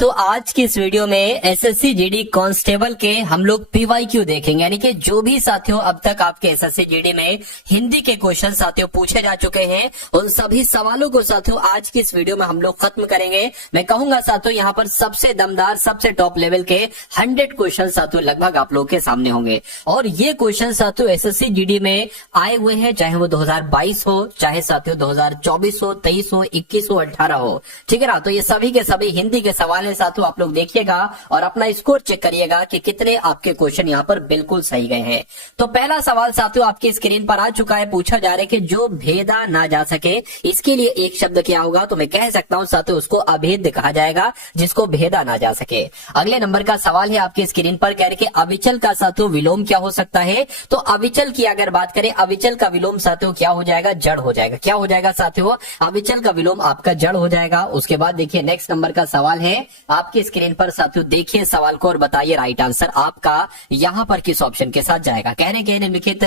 तो आज की इस वीडियो में एसएससी जीडी कांस्टेबल के हम लोग पीवाईक्यू देखेंगे, यानी कि जो भी साथियों अब तक आपके एसएससी जीडी में हिंदी के क्वेश्चन साथियों पूछे जा चुके हैं, उन सभी सवालों को साथियों आज की इस वीडियो में हम लोग खत्म करेंगे। मैं कहूंगा साथियों यहाँ पर सबसे दमदार, सबसे टॉप लेवल के 100 क्वेश्चन साथियों लगभग आप लोग के सामने होंगे। और ये क्वेश्चन साथियों एसएससी जीडी में आए हुए हैं, चाहे वो 2022 हो, चाहे साथियों 2024 हो, 23 हो, 21 हो, 18 हो, ठीक है ना। तो ये सभी के सभी हिंदी के सवाल है साथियों, आप लोग देखिएगा और अपना स्कोर चेक करिएगा कि कितने आपके क्वेश्चन यहाँ पर बिल्कुल सही गए हैं। तो पहला सवाल साथियों आपकी स्क्रीन पर आ चुका है, पूछा जा रहा है कि जो भेदा ना जा सके इसके लिए एक शब्द क्या होगा। तो मैं कह सकता हूं साथियों उसको अभेद कहा जाएगा, जिसको भेदा ना जा सके। अगले नंबर का सवाल है आपकी स्क्रीन पर, कह रहे कि अविचल का साथियों विलोम क्या हो सकता है। तो अविचल की अगर बात करें, अविचल का विलोम साथियों क्या हो जाएगा, जड़ हो जाएगा। क्या हो जाएगा साथियों, अविचल का विलोम आपका जड़ हो जाएगा। उसके बाद देखिए नेक्स्ट नंबर का सवाल है आपकी स्क्रीन पर साथियों, देखिए सवाल को और बताइए राइट आंसर आपका यहां पर किस ऑप्शन के साथ जाएगा। कहने के निम्नलिखित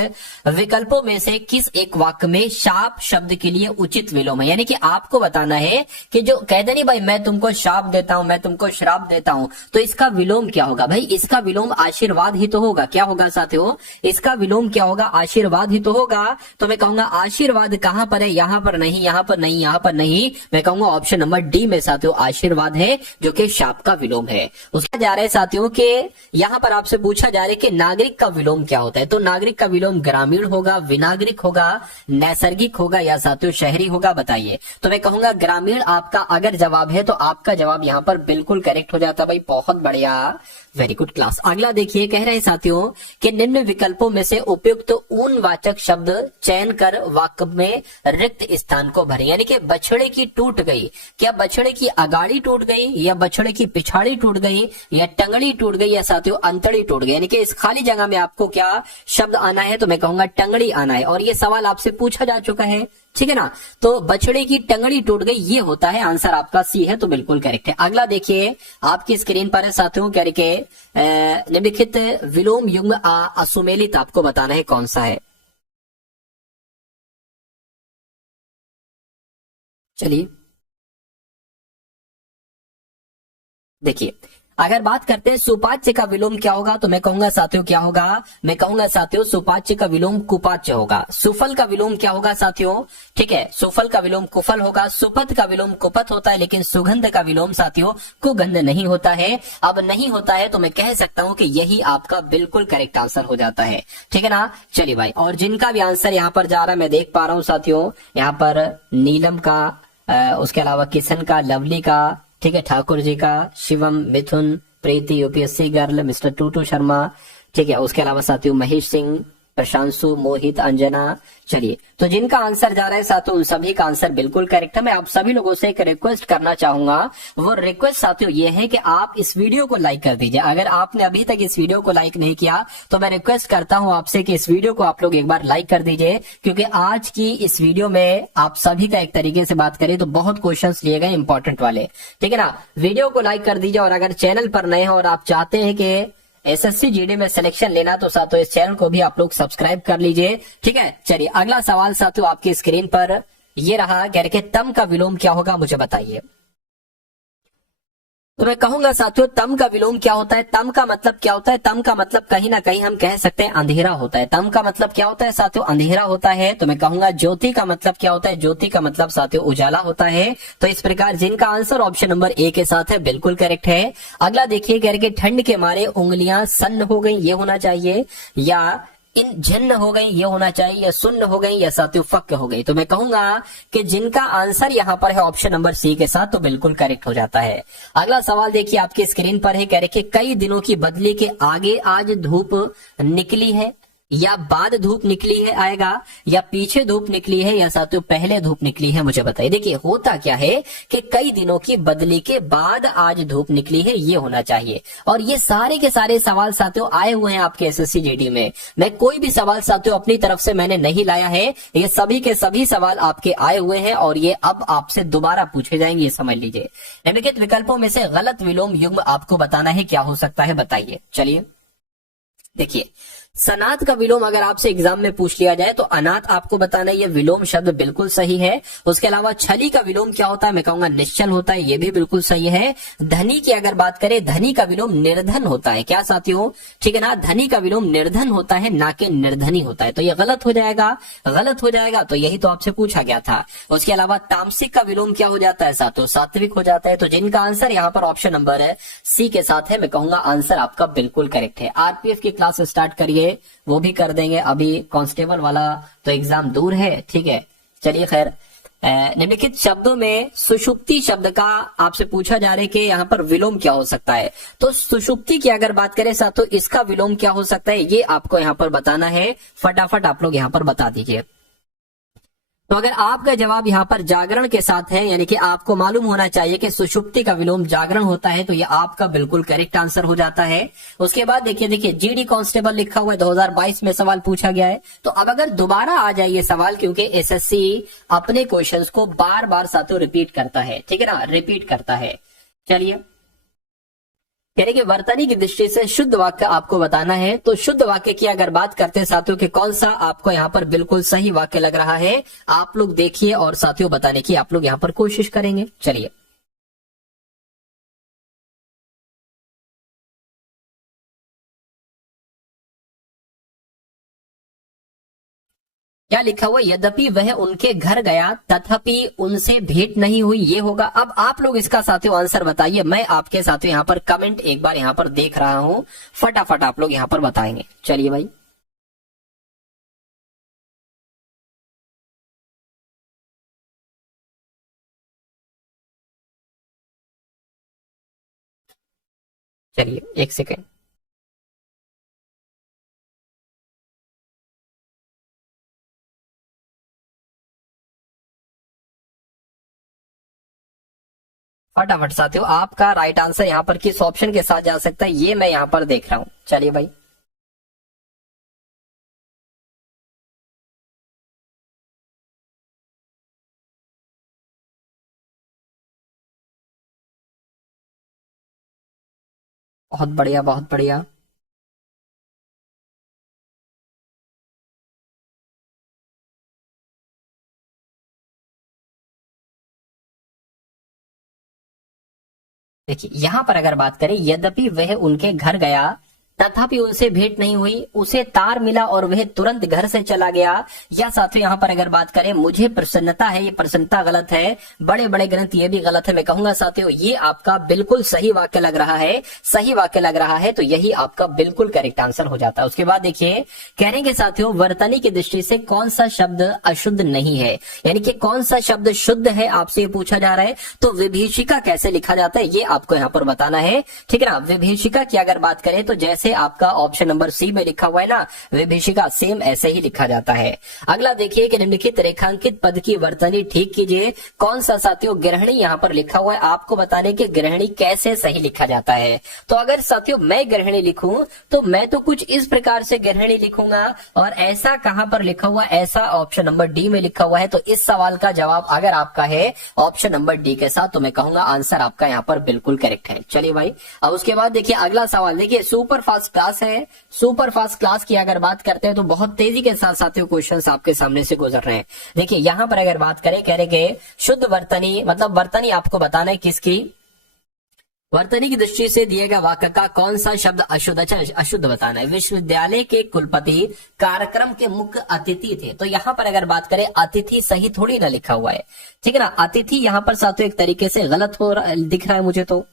विकल्पों में से किस एक वाक्य में शाप शब्द के लिए उचित विलोम है। यानी कि आपको बताना है कि जो कहते नहीं भाई मैं तुमको शाप देता हूं, मैं तुमको श्राप देता हूं, तो इसका विलोम क्या होगा। भाई इसका विलोम आशीर्वाद ही तो होगा। क्या होगा साथियों, इसका विलोम क्या होगा, आशीर्वाद ही तो होगा। तो मैं कहूंगा आशीर्वाद कहां पर है, यहां पर नहीं, यहां पर नहीं, यहां पर नहीं, मैं कहूंगा ऑप्शन नंबर डी में साथियों आशीर्वाद है, जो कि शाप का विलोम है। उसका जा रहा है साथियों के यहां पर आपसे पूछा जा रहा है कि नागरिक का विलोम क्या होता है। तो नागरिक का विलोम ग्रामीण होगा, विनागरिक होगा, नैसर्गिक होगा या साथियों शहरी होगा, बताइए। तो मैं कहूंगा ग्रामीण आपका अगर जवाब है तो आपका जवाब यहां पर बिल्कुल करेक्ट हो जाता है। भाई बहुत बढ़िया, वेरी गुड क्लास। अगला देखिए, कह रहे हैं साथियों कि निम्न विकल्पों में से उपयुक्त ऊन वाचक शब्द चयन कर वाक्य में रिक्त स्थान को भरें। यानी कि बछड़े की टूट गई, क्या बछड़े की अगाड़ी टूट गई, या बछड़े की पिछाड़ी टूट गई, या टंगड़ी टूट गई, या साथियों अंतड़ी टूट गई। यानी कि इस खाली जगह में आपको क्या शब्द आना है, तो मैं कहूंगा टंगड़ी आना है। और ये सवाल आपसे पूछा जा चुका है, ठीक है ना। तो बछड़े की टंगड़ी टूट गई, ये होता है आंसर आपका सी है, तो बिल्कुल करेक्ट है। अगला देखिए आपकी स्क्रीन पर है साथियों, कह रहे के निम्नलिखित विलोम युग्म असुमेलित आपको बताना है कौन सा है। चलिए देखिए, अगर बात करते हैं सुपाच्य का विलोम क्या होगा, तो मैं कहूंगा साथियों क्या होगा, मैं कहूंगा साथियों सुपाच्य का विलोम कुपाच्य होगा। सुफल का विलोम क्या होगा साथियों, ठीक है, सुफल का विलोम कुफल होगा। सुपथ का विलोम कुपथ होता है, लेकिन सुगंध का विलोम साथियों कुगंध नहीं होता है। अब नहीं होता है तो मैं कह सकता हूं कि यही आपका बिल्कुल करेक्ट आंसर हो जाता है, ठीक है ना। चलिए भाई, और जिनका भी आंसर यहाँ पर जा रहा है मैं देख पा रहा हूँ साथियों, यहाँ पर नीलम का, उसके अलावा किशन का, लवली का, ठीक है, ठाकुर जी का, शिवम, मिथुन, प्रीति, यूपीएससी गर्ल, मिस्टर टूटू शर्मा, ठीक है, उसके अलावा साथियों महेश सिंह, प्रशांशु, मोहित, अंजना। चलिए, तो जिनका आंसर जा रहा है साथियों उन सभी का आंसर बिल्कुल करेक्ट है। मैं आप सभी लोगों से एक रिक्वेस्ट करना चाहूंगा, वो रिक्वेस्ट साथियों ये है कि आप इस वीडियो को लाइक कर दीजिए। अगर आपने अभी तक इस वीडियो को लाइक नहीं किया तो मैं रिक्वेस्ट करता हूं आपसे कि इस वीडियो को आप लोग एक बार लाइक कर दीजिए, क्योंकि आज की इस वीडियो में आप सभी का एक तरीके से बात करें तो बहुत क्वेश्चन लिए गए इंपॉर्टेंट वाले, ठीक है ना। वीडियो को लाइक कर दीजिए, और अगर चैनल पर नए हैं और आप चाहते हैं कि एसएससी जीडी में सिलेक्शन लेना तो साथियों इस चैनल को भी आप लोग सब्सक्राइब कर लीजिए, ठीक है। चलिए अगला सवाल साथियों आपकी स्क्रीन पर ये रहा, कह रहे तम का विलोम क्या होगा, मुझे बताइए। तो मैं कहूंगा साथियों तम का विलोम क्या होता है। तम का मतलब क्या होता है, तम का मतलब कहीं ना कहीं हम कह सकते हैं अंधेरा होता है। तम का मतलब क्या होता है साथियों, अंधेरा होता है। तो मैं कहूंगा ज्योति का मतलब क्या होता है, ज्योति का मतलब साथियों उजाला होता है। तो इस प्रकार जिनका आंसर ऑप्शन नंबर ए के साथ है बिल्कुल करेक्ट है। अगला देखिए, कह रहे ठंड के मारे उंगलियां सन्न हो गई, ये होना चाहिए, या इन झिन्न हो गई, ये होना चाहिए, या सुन्न हो गई, या साथियों फक हो गई। तो मैं कहूंगा कि जिनका आंसर यहां पर है ऑप्शन नंबर सी के साथ, तो बिल्कुल करेक्ट हो जाता है। अगला सवाल देखिए आपकी स्क्रीन पर है, कह रहे कि कई दिनों की बदली के आगे आज धूप निकली है, या बाद धूप निकली है आएगा, या पीछे धूप निकली है, या साथियों पहले धूप निकली है, मुझे बताइए। देखिए होता क्या है कि कई दिनों की बदली के बाद आज धूप निकली है, ये होना चाहिए। और ये सारे के सारे सवाल साथियों आए हुए हैं आपके एसएससी जीडी में। मैं कोई भी सवाल साथियों अपनी तरफ से मैंने नहीं लाया है, ये सभी के सभी सवाल आपके आए हुए हैं और ये अब आपसे दोबारा पूछे जाएंगे, ये समझ लीजिए। निम्नलिखित विकल्पों में से गलत विलोम युग्म आपको बताना है क्या हो सकता है, बताइए। चलिए देखिए, सनात का विलोम अगर आपसे एग्जाम में पूछ लिया जाए तो अनाथ आपको बताना है, ये विलोम शब्द बिल्कुल सही है। उसके अलावा छली का विलोम क्या होता है, मैं कहूंगा निश्चल होता है, ये भी बिल्कुल सही है। धनी की अगर बात करें, धनी का विलोम निर्धन होता है, क्या साथियों, ठीक है ना, धनी का विलोम निर्धन होता है, ना कि निर्धनी होता है, तो ये गलत हो जाएगा, गलत हो जाएगा, तो यही तो आपसे पूछा गया था। उसके अलावा तामसिक का विलोम क्या हो जाता है साथियों, सात्विक हो जाता है। तो जिनका आंसर यहाँ पर ऑप्शन नंबर है सी के साथ है, मैं कहूंगा आंसर आपका बिल्कुल करेक्ट है। आरपीएफ की क्लास स्टार्ट करिए, वो भी कर देंगे, अभी कांस्टेबल वाला तो एग्जाम दूर है, ठीक है। चलिए खैर, निम्नलिखित शब्दों में सुषुप्ति शब्द का आपसे पूछा जा रहा है कि यहाँ पर विलोम क्या हो सकता है। तो सुषुप्ति की अगर बात करें साथियों, इसका विलोम क्या हो सकता है, ये आपको यहाँ पर बताना है। फटाफट आप लोग यहाँ पर बता दीजिए। तो अगर आपका जवाब यहाँ पर जागरण के साथ है, यानी कि आपको मालूम होना चाहिए कि सुषुप्ति का विलोम जागरण होता है, तो ये आपका बिल्कुल करेक्ट आंसर हो जाता है। उसके बाद देखिए जीडी कांस्टेबल लिखा हुआ है, 2022 में सवाल पूछा गया है। तो अब अगर दोबारा आ जाए ये सवाल, क्योंकि एसएससी अपने क्वेश्चंस को बार बार साथियों रिपीट करता है, ठीक है ना, रिपीट करता है। चलिए, यानी कि वर्तनी की दृष्टि से शुद्ध वाक्य आपको बताना है। तो शुद्ध वाक्य की अगर बात करते हैं साथियों कि कौन सा आपको यहाँ पर बिल्कुल सही वाक्य लग रहा है, आप लोग देखिए और साथियों बताने की आप लोग यहाँ पर कोशिश करेंगे। चलिए, क्या लिखा हुआ, यद्यपि वह उनके घर गया तथापि उनसे भेंट नहीं हुई, ये होगा। अब आप लोग इसका साथियों आंसर बताइए, मैं आपके साथियों यहाँ पर कमेंट एक बार यहाँ पर देख रहा हूं, फटाफट आप लोग यहाँ पर बताएंगे। चलिए भाई, चलिए एक सेकेंड। फटाफट साथियों, आपका राइट आंसर यहाँ पर किस ऑप्शन के साथ जा सकता है, ये मैं यहाँ पर देख रहा हूँ। चलिए भाई, बहुत बढ़िया, बहुत बढ़िया। देखिए यहाँ पर अगर बात करें, यद्यपि वह उनके घर गया तथापि उनसे भेंट नहीं हुई, उसे तार मिला और वह तुरंत घर से चला गया। या साथियों यहाँ पर अगर बात करें, मुझे प्रसन्नता है, ये प्रसन्नता गलत है, बड़े बड़े ग्रंथ ये भी गलत है। मैं कहूंगा साथियों ये आपका बिल्कुल सही वाक्य लग रहा है, सही वाक्य लग रहा है, तो यही आपका बिल्कुल करेक्ट आंसर हो जाता है। उसके बाद देखिए, कहेंगे साथियों वर्तनी की दृष्टि से कौन सा शब्द अशुद्ध नहीं है, यानी कि कौन सा शब्द शुद्ध है, आपसे पूछा जा रहा है। तो विभीषिका कैसे लिखा जाता है, ये आपको यहाँ पर बताना है, ठीक है ना। विभीषिका की अगर बात करें तो जैसे आपका ऑप्शन नंबर सी में लिखा हुआ है ना, विभीषिका, सेम ऐसे ही लिखा जाता है। अगला देखिए कि निम्नलिखित रेखांकित पद की वर्तनी ठीक कीजिए। कौन सा साथियों, गृहिणी यहाँ पर लिखा हुआ है, आपको बताने की गृहिणी कैसे सही लिखा जाता है। तो अगर साथियों मैं गृहिणी लिखूं तो मैं तो कुछ इस प्रकार से गृहिणी लिखूंगा, और ऐसा कहां पर लिखा हुआ, ऐसा ऑप्शन नंबर डी में लिखा हुआ है। तो इस सवाल का जवाब अगर आपका है ऑप्शन नंबर डी के साथ, तो मैं कहूंगा आंसर आपका यहाँ पर बिल्कुल करेक्ट है। चलिए भाई, अब उसके बाद देखिए अगला सवाल, देखिए सुपर फास्ट क्लास है, सुपर फास्ट क्लास की अगर बात करते हैं तो बहुत तेजी के साथ साथियों क्वेश्चंस आपके सामने से गुजर रहे हैं। देखिए यहां पर अगर बात करें, कह रहे कि शुद्ध वर्तनी, मतलब वर्तनी आपको बताना है किसकी, वर्तनी की दृष्टि से दिए गए वाक्य का कौन सा शब्द अशुद्ध, अच्छा अशुद्ध बताना है। विश्वविद्यालय के कुलपति कार्यक्रम के मुख्य अतिथि थे। तो यहाँ पर अगर बात करें, अतिथि सही थोड़ी ना लिखा हुआ है, ठीक है ना। अतिथि यहाँ पर साथियों एक तरीके से गलत हो दिख रहा है मुझे तो,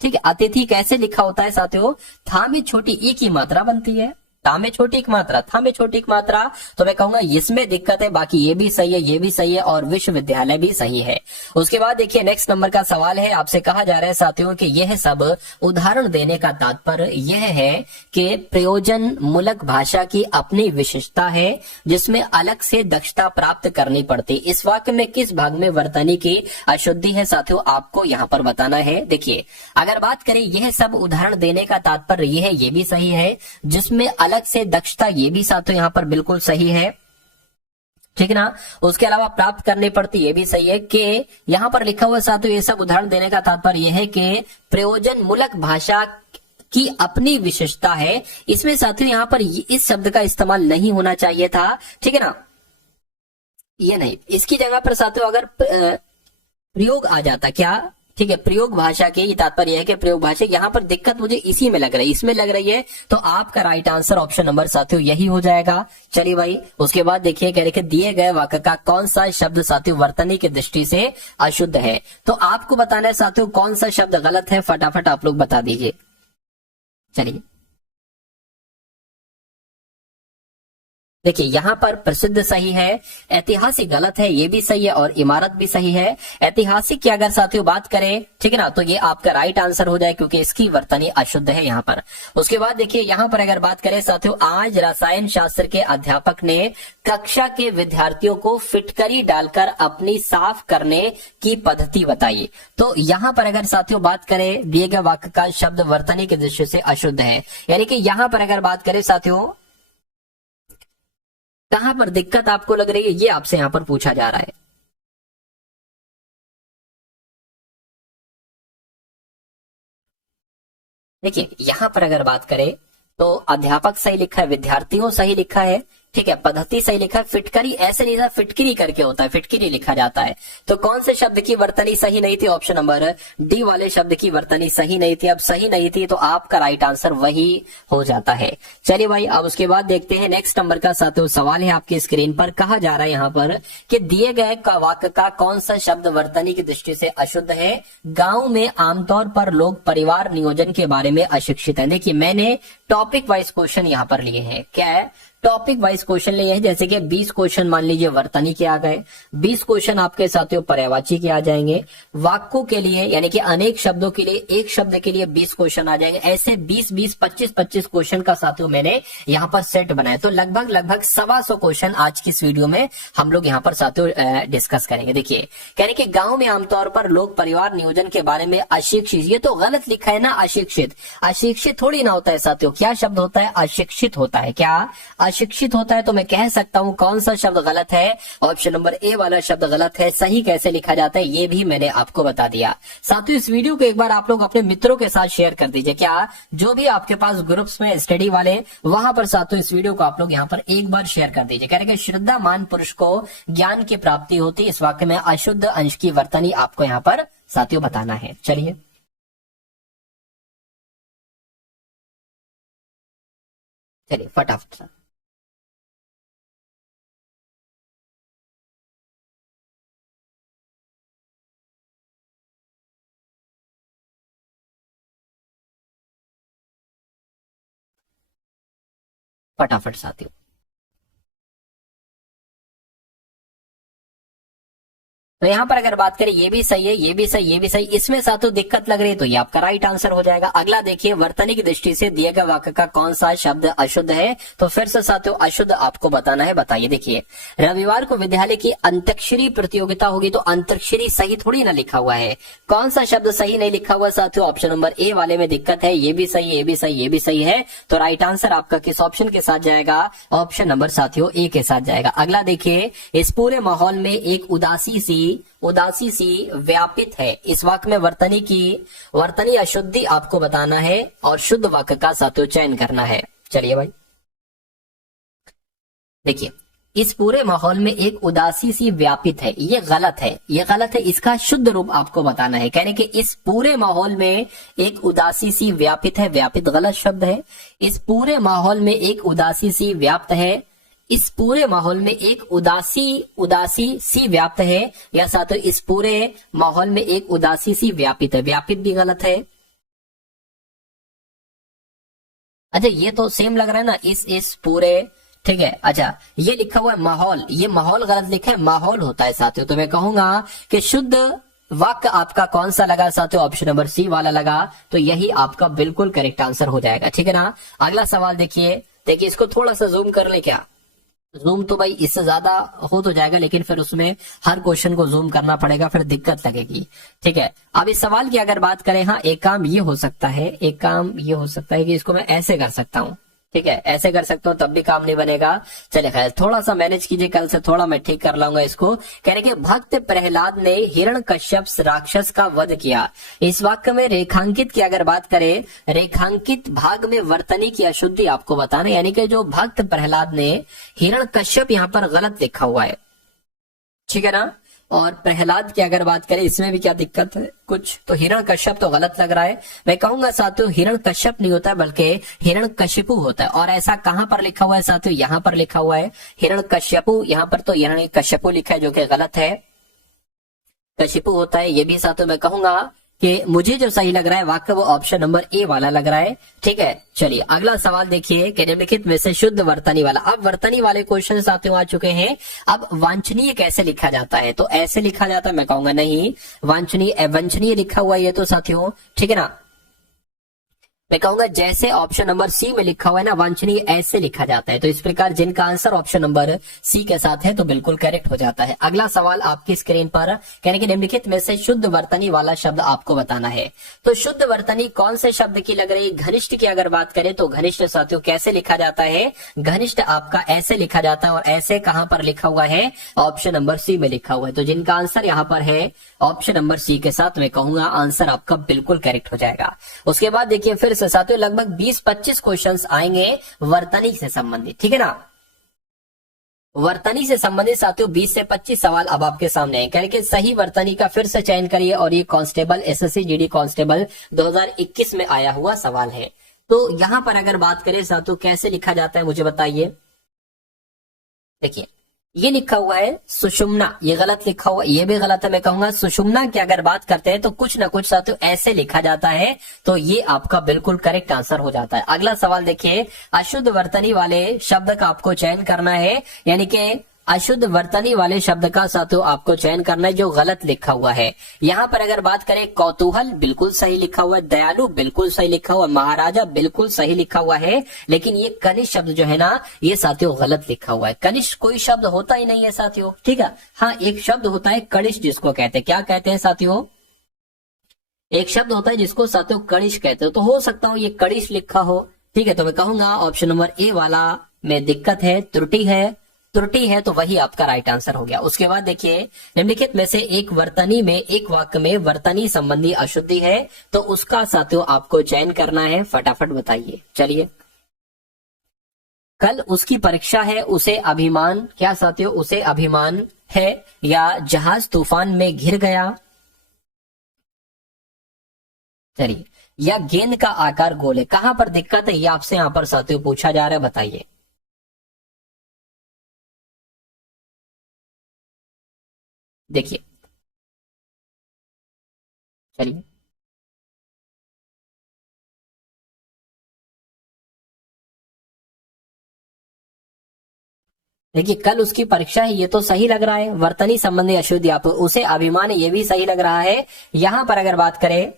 ठीक है। अतिथि कैसे लिखा होता है साथियों, था में छोटी ई की मात्रा बनती है, ता में छोटी एक मात्रा, था में छोटी एक मात्रा, तो मैं कहूंगा इसमें दिक्कत है। बाकी ये भी सही है, ये भी सही है, और विश्वविद्यालय भी सही है। उसके बाद देखिए नेक्स्ट नंबर का सवाल है, आपसे कहा जा रहा है साथियों कि यह सब उदाहरण देने का तात्पर्य यह है कि प्रयोजन मूलक भाषा की अपनी विशेषता है जिसमें अलग से दक्षता प्राप्त करनी पड़ती। इस वाक्य में किस भाग में वर्तनी की अशुद्धि है साथियों, आपको यहाँ पर बताना है। देखिए अगर बात करें, यह सब उदाहरण देने का तात्पर्य यह है, ये भी सही है, जिसमें अलग से दक्षता, ये भी साथियों यहाँ पर बिल्कुल सही है, ठीक है ना। उसके अलावा प्राप्त करनी पड़ती, ये भी सही है। कि यहाँ पर लिखा हुआ साथियों ये सब उदाहरण देने का तात्पर्य यह है कि प्रयोजन मूलक भाषा की अपनी विशेषता है। इसमें साथियों यहाँ पर इस शब्द का इस्तेमाल नहीं होना चाहिए था, ठीक है ना, ये नहीं, इसकी जगह पर साथियों अगर प्रयोग आ जाता, क्या, ठीक है, प्रयोग भाषा के, तात्पर्य है कि प्रयोग भाषा, यहाँ पर दिक्कत मुझे इसी में लग रही है, इसमें लग रही है, तो आपका राइट आंसर ऑप्शन नंबर साथियों यही हो जाएगा। चलिए भाई, उसके बाद देखिए कह रहे कि दिए गए वाक्य का कौन सा शब्द साथियों वर्तनी की दृष्टि से अशुद्ध है। तो आपको बताना है साथियों कौन सा शब्द गलत है, फटाफट आप लोग बता दीजिए। चलिए देखिए, यहाँ पर प्रसिद्ध सही है, ऐतिहासिक गलत है, ये भी सही है, और इमारत भी सही है। ऐतिहासिक की अगर साथियों बात करें, ठीक है ना, तो ये आपका राइट आंसर हो जाए क्योंकि इसकी वर्तनी अशुद्ध है यहाँ पर। उसके बाद देखिए यहाँ पर अगर बात करें साथियों, आज रसायन शास्त्र के अध्यापक ने कक्षा के विद्यार्थियों को फिटकरी डालकर अपनी साफ करने की पद्धति बताई। तो यहाँ पर अगर साथियों बात करें, दिए गए वाक्य का शब्द वर्तनी की दृष्टि से अशुद्ध है, यानी कि यहाँ पर अगर बात करें साथियों कहां पर दिक्कत आपको लग रही है, ये आपसे यहां पर पूछा जा रहा है। देखिए यहां पर अगर बात करें तो अध्यापक सही लिखा है, विद्यार्थियों सही लिखा है, ठीक है, पद्धति सही लिखा है, फिटकरी ऐसे नहीं था, फिटकरी करके होता है, फिटकरी लिखा जाता है। तो कौन से शब्द की वर्तनी सही नहीं थी, ऑप्शन नंबर डी वाले शब्द की वर्तनी सही नहीं थी। अब सही नहीं थी तो आपका राइट आंसर वही हो जाता है। चलिए भाई, अब उसके बाद देखते हैं नेक्स्ट नंबर का साथियों सवाल है आपकी स्क्रीन पर। कहा जा रहा है यहाँ पर कि दिए गए वाक्य का कौन सा शब्द वर्तनी की दृष्टि से अशुद्ध है। गाँव में आमतौर पर लोग परिवार नियोजन के बारे में अशिक्षित है। देखिए मैंने टॉपिक वाइज क्वेश्चन यहाँ पर लिए हैं, क्या है, टॉपिक वाइज क्वेश्चन लिए हैं। जैसे कि 20 क्वेश्चन मान लीजिए वर्तनी के आ गए, 20 क्वेश्चन आपके साथियों पर्यायवाची के आ जाएंगे, वाक्यों के लिए यानी कि अनेक शब्दों के लिए एक शब्द के लिए 20 क्वेश्चन आ जाएंगे। ऐसे 20-20, 25-25 क्वेश्चन का साथियों मैंने यहाँ पर सेट बनाया। तो लगभग 125 क्वेश्चन आज की इस वीडियो में हम लोग यहाँ पर साथियों डिस्कस करेंगे। देखिए यानी कि गाँव में आमतौर पर लोग परिवार नियोजन के बारे में अशिक्षित, ये तो गलत लिखा है ना, अशिक्षित, अशिक्षित थोड़ी ना होता है साथियों, क्या शब्द होता है, अशिक्षित होता है, क्या अशिक्षित होता है। तो मैं कह सकता हूं कौन सा शब्द गलत है, ऑप्शन नंबर ए वाला शब्द गलत है। सही कैसे लिखा जाता है ये भी मैंने आपको बता दिया। साथियों इस वीडियो को एक बार आप लोग अपने मित्रों के साथ शेयर कर दीजिए, क्या जो भी आपके पास ग्रुप्स में स्टडी वाले, वहां पर साथियों इस वीडियो को आप लोग यहाँ पर एक बार शेयर कर दीजिए। कह रहे कि श्रद्धामान पुरुष को ज्ञान की प्राप्ति होती, इस वाक्य में अशुद्ध अंश की वर्तनी आपको यहाँ पर साथियों बताना है। चलिए चलिए फटाफट फटाफट साथियों। तो यहाँ पर अगर बात करें ये भी सही है, ये भी सही, ये भी सही, इसमें साथियों दिक्कत लग रही है तो ये आपका राइट आंसर हो जाएगा। अगला देखिए, वर्तनी की दृष्टि से दिए गए वाक्य का कौन सा शब्द अशुद्ध है। तो फिर से साथियों अशुद्ध आपको बताना है, बताइए। देखिए रविवार को विद्यालय की अंतक्षरी प्रतियोगिता होगी, तो अंतक्षरी सही थोड़ी ना लिखा हुआ है, कौन सा शब्द सही नहीं लिखा हुआ साथियों, ऑप्शन नंबर ए वाले में दिक्कत है। ये भी सही, ये भी सही, ये भी सही है। तो राइट आंसर आपका किस ऑप्शन के साथ जाएगा, ऑप्शन नंबर साथियों ए के साथ जाएगा। अगला देखिए, इस पूरे माहौल में एक उदासी सी व्यापित है, इस वाक्य में वर्तनी अशुद्धि आपको बताना है और शुद्ध वाक्य का साथियों चयन करना है। चलिए भाई देखिए, इस पूरे माहौल में एक उदासी सी व्यापित है, ये गलत है, ये गलत है, इसका शुद्ध रूप आपको बताना है। कहने कि इस पूरे माहौल में एक उदासी सी व्यापित है, व्यापित गलत शब्द है। इस पूरे माहौल में एक उदासी सी व्याप्त है, इस पूरे माहौल में एक उदासी सी व्याप्त है, या साथियों इस पूरे माहौल में एक उदासी सी व्यापित है, व्यापित भी गलत है। अच्छा ये तो सेम लग रहा है ना, इस पूरे, ठीक है। अच्छा ये लिखा हुआ है माहौल, ये माहौल गलत लिखा है, माहौल होता है साथियों। तो मैं कहूंगा कि शुद्ध वाक्य आपका कौन सा लगा साथियों, ऑप्शन नंबर सी वाला लगा, तो यही आपका बिल्कुल करेक्ट आंसर हो जाएगा, ठीक है ना। अगला सवाल देखिए, इसको थोड़ा सा जूम कर ले, क्या जूम तो भाई इससे ज्यादा हो तो जाएगा, लेकिन फिर उसमें हर क्वेश्चन को जूम करना पड़ेगा, फिर दिक्कत लगेगी, ठीक है। अब इस सवाल की अगर बात करें, हाँ एक काम ये हो सकता है, एक काम ये हो सकता है कि इसको मैं ऐसे कर सकता हूं, ठीक है, ऐसे कर सकते हो तब भी काम नहीं बनेगा। चलिए खैर, थोड़ा सा मैनेज कीजिए, कल से थोड़ा मैं ठीक कर लाऊंगा इसको। कह रहे कि भक्त प्रहलाद ने हिरण्यकश्यप राक्षस का वध किया। इस वाक्य में रेखांकित की अगर बात करें, रेखांकित भाग में वर्तनी की अशुद्धि आपको बताना, यानी कि जो भक्त प्रहलाद ने हिरण्यकश्यप यहाँ पर गलत लिखा हुआ है, ठीक है ना। और प्रहलाद की अगर बात करें, इसमें भी क्या दिक्कत है कुछ, तो हिरण्यकश्यप तो गलत लग रहा है। मैं कहूंगा साथियों हिरण्यकश्यप नहीं होता है बल्कि हिरण्यकशिपु होता है। और ऐसा कहां पर लिखा हुआ है साथियों, यहां पर लिखा हुआ है हिरण्यकश्यपु, यहां पर तो हिरण्यकश्यपु लिखा है जो कि गलत है, कशिपु होता है। ये भी साथियों मैं कहूंगा कि मुझे जो सही लग रहा है वाक्य वो ऑप्शन नंबर ए वाला लग रहा है। ठीक है, चलिए अगला सवाल देखिए कि निम्नलिखित में से शुद्ध वर्तनी वाला। अब वर्तनी वाले क्वेश्चन साथियों आ चुके हैं। अब वांछनीय कैसे लिखा जाता है, तो ऐसे लिखा जाता है, मैं कहूंगा नहीं, वांछनीय अवांछनीय लिखा हुआ है ये तो साथियों, ठीक है ना। मैं कहूंगा जैसे ऑप्शन नंबर सी में लिखा हुआ है ना, वांछनीय ऐसे लिखा जाता है। तो इस प्रकार जिनका आंसर ऑप्शन नंबर सी के साथ है तो बिल्कुल करेक्ट हो जाता है। अगला सवाल आपकी स्क्रीन पर, कहने के निम्नलिखित में से शुद्ध वर्तनी वाला शब्द आपको बताना है। तो शुद्ध वर्तनी कौन से शब्द की लग रही है, घनिष्ठ की अगर बात करें तो घनिष्ठ साथियों कैसे लिखा जाता है, घनिष्ठ आपका ऐसे लिखा जाता है। और ऐसे कहां पर लिखा हुआ है, ऑप्शन नंबर सी में लिखा हुआ है। तो जिनका आंसर यहाँ पर है ऑप्शन नंबर सी के साथ, मैं कहूंगा आंसर आपका बिल्कुल करेक्ट हो जाएगा। उसके बाद देखिए फिर से साथियों लगभग 20-25 क्वेश्चंस आएंगे वर्तनी से संबंधित, ठीक है ना। वर्तनी से संबंधित साथियों 20 से 25 सवाल अब आपके सामने हैं। कह के सही वर्तनी का फिर से चयन करिए, और ये कांस्टेबल एसएससी जीडी कांस्टेबल 2021 में आया हुआ सवाल है। तो यहां पर अगर बात करें साथियों कैसे लिखा जाता है मुझे बताइए। देखिए ये लिखा हुआ है सुषुम्ना, ये गलत लिखा हुआ, ये भी गलत है। मैं कहूंगा सुषुम्ना की अगर बात करते हैं तो कुछ ना कुछ साथियों ऐसे लिखा जाता है, तो ये आपका बिल्कुल करेक्ट आंसर हो जाता है। अगला सवाल देखिए, अशुद्ध वर्तनी वाले शब्द का आपको चयन करना है, यानी कि अशुद्ध वर्तनी वाले शब्द का साथियों आपको चयन करना है जो गलत लिखा हुआ है। यहाँ पर अगर बात करें कौतूहल बिल्कुल सही लिखा हुआ है, दयालु बिल्कुल सही लिखा हुआ है, महाराजा बिल्कुल सही लिखा हुआ है, लेकिन ये कनिष्ठ शब्द जो है ना ये साथियों गलत लिखा हुआ है। कनिष्ठ कोई शब्द होता ही नहीं है साथियों, ठीक है। हाँ एक शब्द होता है कनिष्ठ, जिसको कहते हैं, क्या कहते हैं साथियों, एक शब्द होता है जिसको साथियों कनिष्ठ कहते हो। तो हो सकता हो ये कनिष्ठ लिखा हो, ठीक है। तो मैं कहूंगा ऑप्शन नंबर ए वाला में दिक्कत है, त्रुटि है, तो वही आपका राइट आंसर हो गया। उसके बाद देखिए निम्नलिखित में से एक वर्तनी में, एक वाक्य में वर्तनी संबंधी अशुद्धि है, तो उसका साथियों आपको चयन करना है, फटाफट बताइए। चलिए, कल उसकी परीक्षा है, उसे अभिमान, क्या साथियों उसे अभिमान है, या जहाज तूफान में घिर गया, चलिए, या गेंद का आकार गोल है। कहां पर दिक्कत है ये आपसे यहां पर साथियों पूछा जा रहा है, बताइए। देखिए चलिए देखिए, कल उसकी परीक्षा है, ये तो सही लग रहा है। वर्तनी संबंधी अशुद्धि आप उसे अभिमान है, ये भी सही लग रहा है। यहां पर अगर बात करें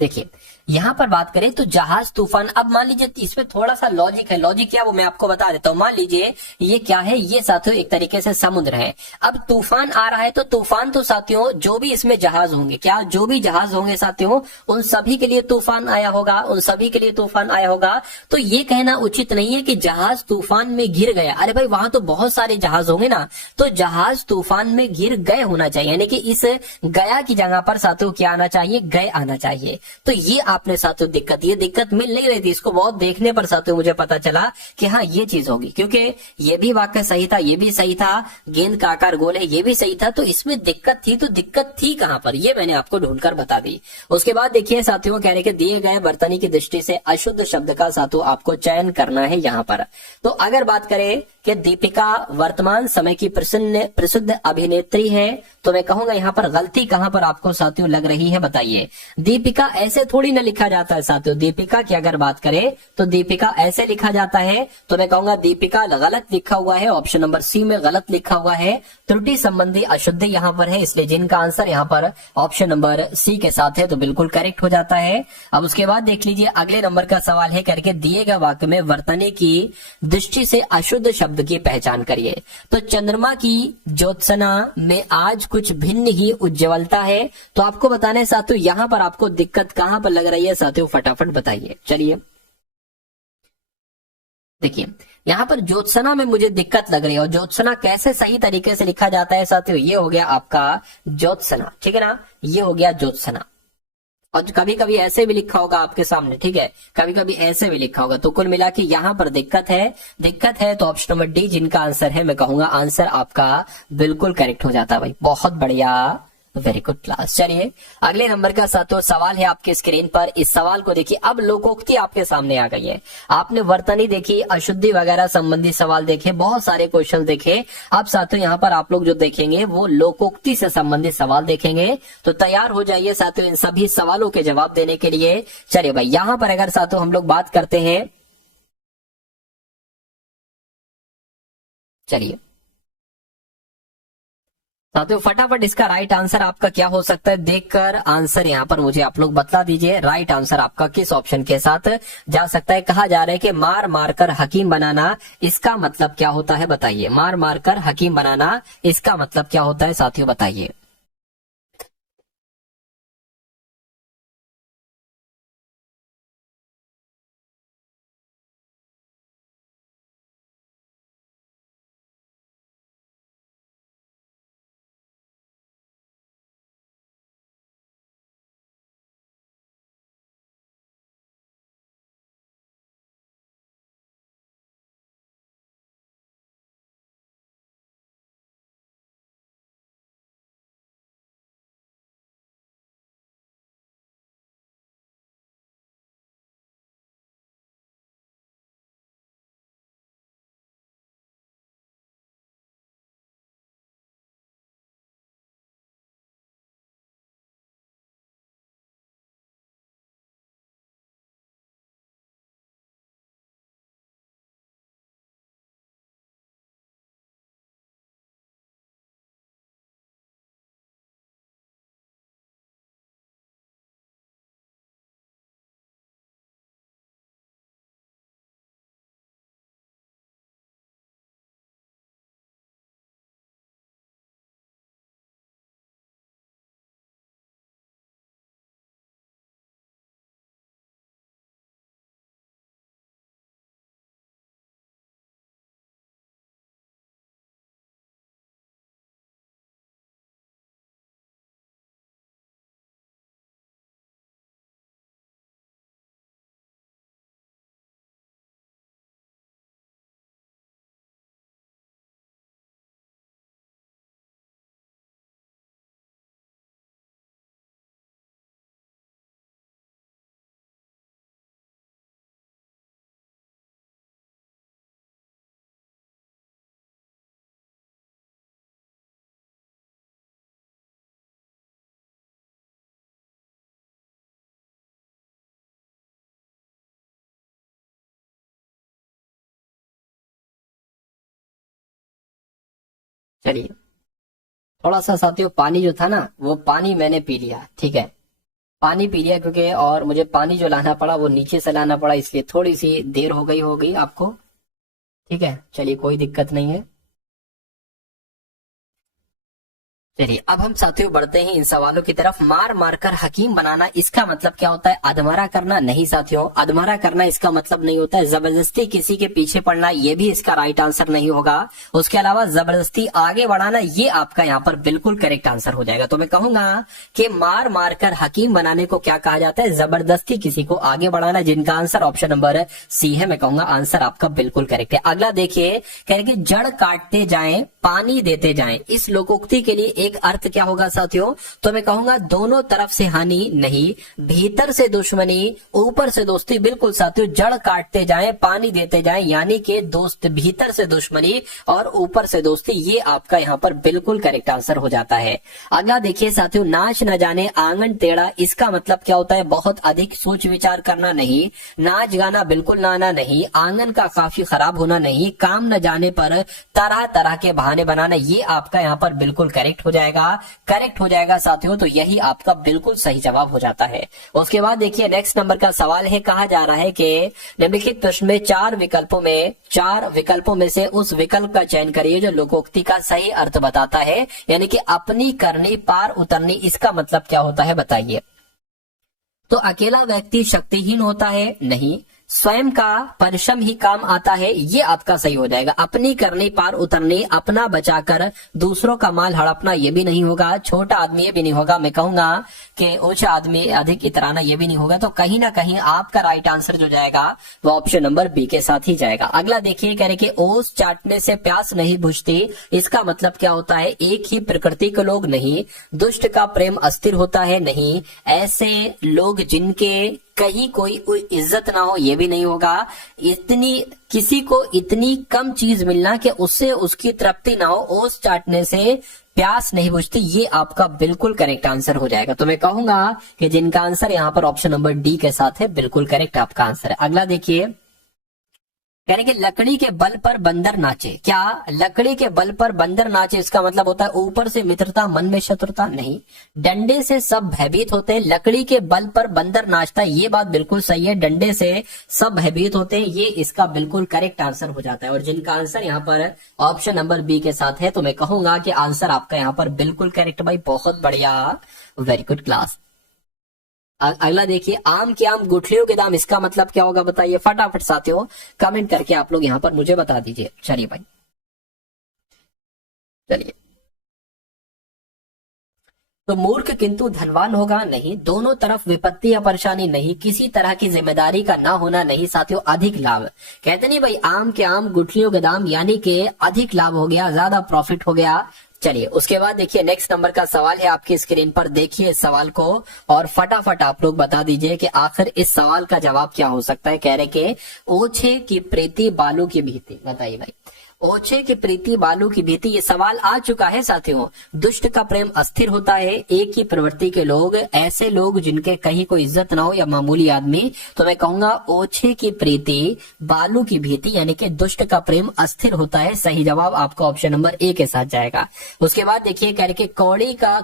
देखिए यहां पर बात करें तो जहाज तूफान, अब मान लीजिए इसमें थोड़ा सा लॉजिक है। लॉजिक क्या वो मैं आपको बता देता हूं। मान लीजिए ये क्या है, ये साथियों एक तरीके से समुद्र है। अब तूफान आ रहा है तो तूफान तो साथियों जो भी इसमें जहाज होंगे, क्या जो भी जहाज होंगे साथियों उन सभी के लिए तूफान आया होगा, उन सभी के लिए तूफान आया होगा। तो ये कहना उचित नहीं है कि जहाज तूफान में गिर गया। अरे भाई वहां तो बहुत सारे जहाज होंगे ना, तो जहाज तूफान में गिर गए होना चाहिए, यानी कि इस गया की जगह पर साथियों क्या आना चाहिए, गए आना चाहिए। तो ये आपने साथियों ये दिक्कत मिल नहीं रही थी, इसको बहुत देखने पर साथियों मुझे पता चला कि हाँ ये चीज होगी, क्योंकि ये भी वाक्य सही था, ये भी सही था, गेंद का आकार गोल है ये भी सही था। तो इसमें दिक्कत थी, तो दिक्कत थी कहां पर, ये मैंने आपको ढूंढकर बता दी। उसके बाद देखिए साथियों कह रहे कि दिए गए वर्तनी की दृष्टि से अशुद्ध शब्द का साथियों आपको चयन करना है यहाँ पर। तो अगर बात करें कि दीपिका वर्तमान समय की प्रसिद्ध अभिनेत्री है, तो मैं कहूंगा यहाँ पर गलती कहां पर आपको साथियों लग रही है, बताइए। दीपिका ऐसे थोड़ी ना लिखा जाता है साथियों। दीपिका की अगर बात करें तो दीपिका ऐसे लिखा जाता है, तो मैं कहूंगा दीपिका गलत लिखा हुआ है, ऑप्शन नंबर सी में गलत लिखा हुआ है। त्रुटि संबंधी अशुद्धि यहाँ पर है, इसलिए जिनका आंसर यहाँ पर ऑप्शन नंबर सी के साथ है तो बिल्कुल करेक्ट हो जाता है। अब उसके बाद देख लीजिए अगले नंबर का सवाल है करके दिए गए वाक्य में वर्तनी की दृष्टि से अशुद्ध शब्द शब्द की पहचान करिए। तो चंद्रमा की ज्योत्सना में आज कुछ भिन्न ही उज्ज्वलता है। तो आपको बताना है साथियों, यहां पर आपको दिक्कत कहां पर लग रही है साथियों, फटाफट बताइए। चलिए देखिए, यहाँ पर ज्योत्सना में मुझे दिक्कत लग रही है, और ज्योत्सना कैसे सही तरीके से लिखा जाता है साथियों, ये हो गया आपका ज्योत्सना, ठीक है ना, ये हो गया ज्योत्सना। और कभी कभी ऐसे भी लिखा होगा आपके सामने, ठीक है, कभी कभी ऐसे भी लिखा होगा। तो कुल मिला के यहाँ पर दिक्कत है तो ऑप्शन नंबर डी जिनका आंसर है, मैं कहूंगा आंसर आपका बिल्कुल करेक्ट हो जाता है भाई। बहुत बढ़िया, वेरी गुड क्लास। चलिए अगले नंबर का सातवां सवाल है आपके स्क्रीन पर। इस सवाल को देखिए, अब लोकोक्ति आपके सामने आ गई है। आपने वर्तनी देखी, अशुद्धि वगैरह संबंधी सवाल देखे, बहुत सारे क्वेश्चन देखे। अब साथियों यहाँ पर आप लोग जो देखेंगे वो लोकोक्ति से संबंधित सवाल देखेंगे। तो तैयार हो जाइए साथियों इन सभी सवालों के जवाब देने के लिए। चलिए भाई, यहाँ पर अगर साथियों हम लोग बात करते हैं, चलिए साथियों फटाफट इसका राइट आंसर आपका क्या हो सकता है, देखकर आंसर यहाँ पर मुझे आप लोग बता दीजिए। राइट आंसर आपका किस ऑप्शन के साथ जा सकता है। कहा जा रहा है कि मार मारकर हकीम बनाना, इसका मतलब क्या होता है बताइए। मार मारकर हकीम बनाना, इसका मतलब क्या होता है साथियों, बताइए। चलिए थोड़ा सा साथियों, पानी जो था ना वो पानी मैंने पी लिया, ठीक है, पानी पी लिया क्योंकि, और मुझे पानी जो लाना पड़ा वो नीचे से लाना पड़ा, इसलिए थोड़ी सी देर हो गई आपको, ठीक है। चलिए कोई दिक्कत नहीं है। चलिए अब हम साथियों बढ़ते हैं इन सवालों की तरफ। मार मारकर हकीम बनाना, इसका मतलब क्या होता है, अधमरा करना नहीं साथियों, अधमरा करना इसका मतलब नहीं होता है जबरदस्ती किसी के पीछे पड़ना, ये भी इसका राइट आंसर नहीं होगा। उसके अलावा जबरदस्ती आगे बढ़ाना, ये आपका यहाँ पर बिल्कुल करेक्ट आंसर हो जाएगा। तो मैं कहूंगा कि मार मारकर हकीम बनाने को क्या कहा जाता है, जबरदस्ती किसी को आगे बढ़ाना, जिनका आंसर ऑप्शन नंबर सी है। मैं कहूंगा आंसर आपका बिल्कुल करेक्ट है। अगला देखिए, कह रहे कि जड़ काटते जाएं पानी देते जाएं, इस लोकोक्ति के लिए एक अर्थ क्या होगा साथियों, तो मैं कहूंगा दोनों तरफ से हानि नहीं, भीतर से दुश्मनी ऊपर से दोस्ती। बिल्कुल साथियों, जड़ काटते जाएं पानी देते जाएं, यानी कि दोस्त भीतर से दुश्मनी और ऊपर से दोस्ती, ये आपका यहाँ पर बिल्कुल करेक्ट आंसर हो जाता है। अगला देखिए साथियों, नाच न जाने आंगन टेढ़ा, इसका मतलब क्या होता है, बहुत अधिक सोच विचार करना नहीं, नाच गाना बिल्कुल ना आना नहीं, आंगन का काफी खराब होना नहीं, काम न जाने पर तरह तरह के बहाने बहाने बनाना, ये आपका यहाँ पर बिल्कुल करेक्ट हो जाएगा। करेक्ट हो जाएगा साथियों, तो यही आपका बिल्कुल सही जवाब हो जाता है। उसके बाद देखिए नेक्स्ट नंबर का सवाल है, कहा जा रहा है कि निम्नलिखित प्रश्न में चार विकल्पों में से उस विकल्प का चयन करिए जो लोकोक्ति का सही अर्थ बताता है, यानी कि अपनी करनी पार उतरनी, इसका मतलब क्या होता है बताइए। तो अकेला व्यक्ति शक्तिहीन होता है, नहीं। स्वयं का परिश्रम ही काम आता है, ये आपका सही हो जाएगा। अपनी करनी पार उतरनी, अपना बचाकर दूसरों का माल हड़पना, ये भी नहीं होगा। छोटा आदमी, ये भी नहीं होगा। मैं कहूंगा कि ऊंचा आदमी अधिक इतराना, ये भी नहीं होगा। तो कहीं ना कहीं आपका राइट आंसर जो जाएगा वो ऑप्शन नंबर बी के साथ ही जाएगा। अगला देखिए, कह रहे कि ओस चाटने से प्यास नहीं बुझती, इसका मतलब क्या होता है। एक ही प्रकृति के लोग, नहीं। दुष्ट का प्रेम अस्थिर होता है, नहीं। ऐसे लोग जिनके कहीं कोई इज्जत ना हो, ये भी नहीं होगा। किसी को इतनी कम चीज मिलना कि उससे उसकी तृप्ति ना हो, ओस चाटने से प्यास नहीं बुझती, ये आपका बिल्कुल करेक्ट आंसर हो जाएगा। तो मैं कहूंगा कि जिनका आंसर यहाँ पर ऑप्शन नंबर डी के साथ है, बिल्कुल करेक्ट आपका आंसर है। अगला देखिए, कह रहे कि लकड़ी के बल पर बंदर नाचे, क्या लकड़ी के बल पर बंदर नाचे इसका मतलब होता है ऊपर से मित्रता मन में शत्रुता, नहीं। डंडे से सब भयभीत होते हैं, लकड़ी के बल पर बंदर नाचता है, ये बात बिल्कुल सही है। डंडे से सब भयभीत होते हैं, ये इसका बिल्कुल करेक्ट आंसर हो जाता है। और जिनका आंसर यहाँ पर ऑप्शन नंबर बी के साथ है, तो मैं कहूंगा कि आंसर आपका यहाँ पर बिल्कुल करेक्ट भाई, बहुत बढ़िया, वेरी गुड क्लास। अगला देखिए, आम के आम गुठलियों के दाम, इसका मतलब क्या होगा बताइए फटाफट साथियों, कमेंट करके आप लोग यहाँ पर मुझे बता दीजिए। चलिए भाई, चलिए। तो मूर्ख किंतु धनवान होगा, नहीं। दोनों तरफ विपत्ति या परेशानी, नहीं। किसी तरह की जिम्मेदारी का ना होना, नहीं साथियों। अधिक लाभ, कहते नहीं भाई आम के आम गुठलियों के दाम, यानी कि अधिक लाभ हो गया, ज्यादा प्रॉफिट हो गया। चलिए उसके बाद देखिए नेक्स्ट नंबर का सवाल है आपकी स्क्रीन पर, देखिए इस सवाल को और फटाफट आप लोग बता दीजिए कि आखिर इस सवाल का जवाब क्या हो सकता है। कह रहे कि ओछे की प्रीति बालू की भीति, बताइए भाई। ओछे की प्रीति बालू की भीति, ये सवाल आ चुका है साथियों। दुष्ट का प्रेम अस्थिर होता है, एक ही प्रवृत्ति के लोग, ऐसे लोग जिनके कहीं कोई इज्जत ना हो या मामूली आदमी। तो मैं कहूंगा ओछे की प्रीति बालू की भीति, यानी कि दुष्ट का प्रेम अस्थिर होता है, सही जवाब आपका ऑप्शन नंबर ए के साथ जाएगा। उसके बाद देखिए, कह रहे कि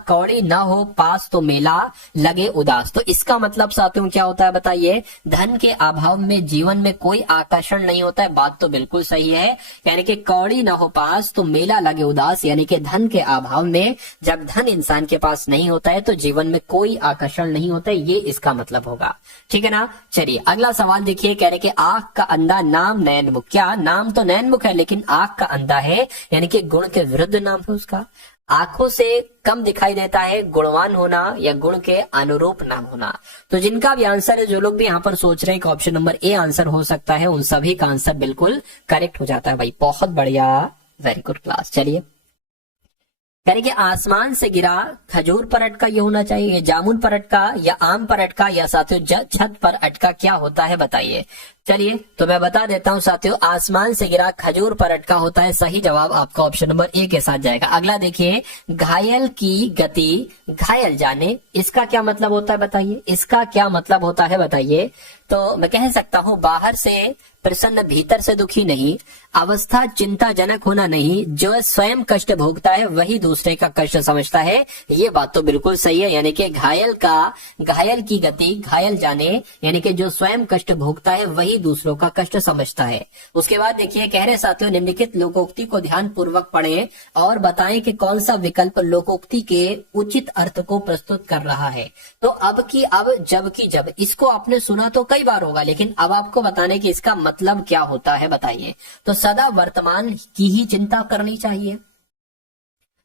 कौड़ी ना हो पास तो मेला लगे उदास, तो इसका मतलब साथियों क्या होता है बताइए। धन के अभाव में जीवन में कोई आकर्षण नहीं होता है, बात तो बिल्कुल सही है। यानी कि कौड़ी ना हो पास तो मेला लगे उदास, यानी कि धन के अभाव में जब धन इंसान के पास नहीं होता है तो जीवन में कोई आकर्षण नहीं होता है, ये इसका मतलब होगा। ठीक है ना। चलिए अगला सवाल देखिए, कह रहे कि आंख का अंधा नाम नयनमुख, क्या नाम तो नयनमुख है लेकिन आंख का अंधा है, यानी कि गुण के विरुद्ध नाम है उसका। आंखों से कम दिखाई देता है, गुणवान होना या गुण के अनुरूप नाम होना। तो जिनका भी आंसर है, जो लोग भी यहाँ पर सोच रहे हैं कि ऑप्शन नंबर ए आंसर हो सकता है, उन सभी का आंसर बिल्कुल करेक्ट हो जाता है भाई, बहुत बढ़िया, वेरी गुड क्लास। चलिए कह रहे कि आसमान से गिरा खजूर पर अटका, ये होना चाहिए जामुन पर अटका या आम पर अटका या साथियों छत पर अटका, क्या होता है बताइए। चलिए तो मैं बता देता हूं साथियों, आसमान से गिरा खजूर पर अटका होता है, सही जवाब आपका ऑप्शन नंबर ए के साथ जाएगा। अगला देखिए, घायल की गति घायल जाने, इसका क्या मतलब होता है बताइए, इसका क्या मतलब होता है बताइए। तो मैं कह सकता हूं बाहर से प्रसन्न भीतर से दुखी नहीं, अवस्था चिंताजनक होना नहीं, जो स्वयं कष्ट भोगता है वही दूसरे का कष्ट समझता है, ये बात तो बिल्कुल सही है। यानी कि घायल की गति घायल जाने, यानी कि जो स्वयं कष्ट भोगता है वही दूसरों का कष्ट समझता है। उसके बाद देखिए, कह रहे साथियों निम्नलिखित लोकोक्ति को ध्यान पूर्वक पढ़ें और बताएं कि कौन सा विकल्प लोकोक्ति के उचित अर्थ को प्रस्तुत कर रहा है। तो अब जब की जब, इसको आपने सुना तो कई बार होगा, लेकिन अब आपको बताने की इसका मतलब क्या होता है बताइए। तो सदा वर्तमान की ही चिंता करनी चाहिए,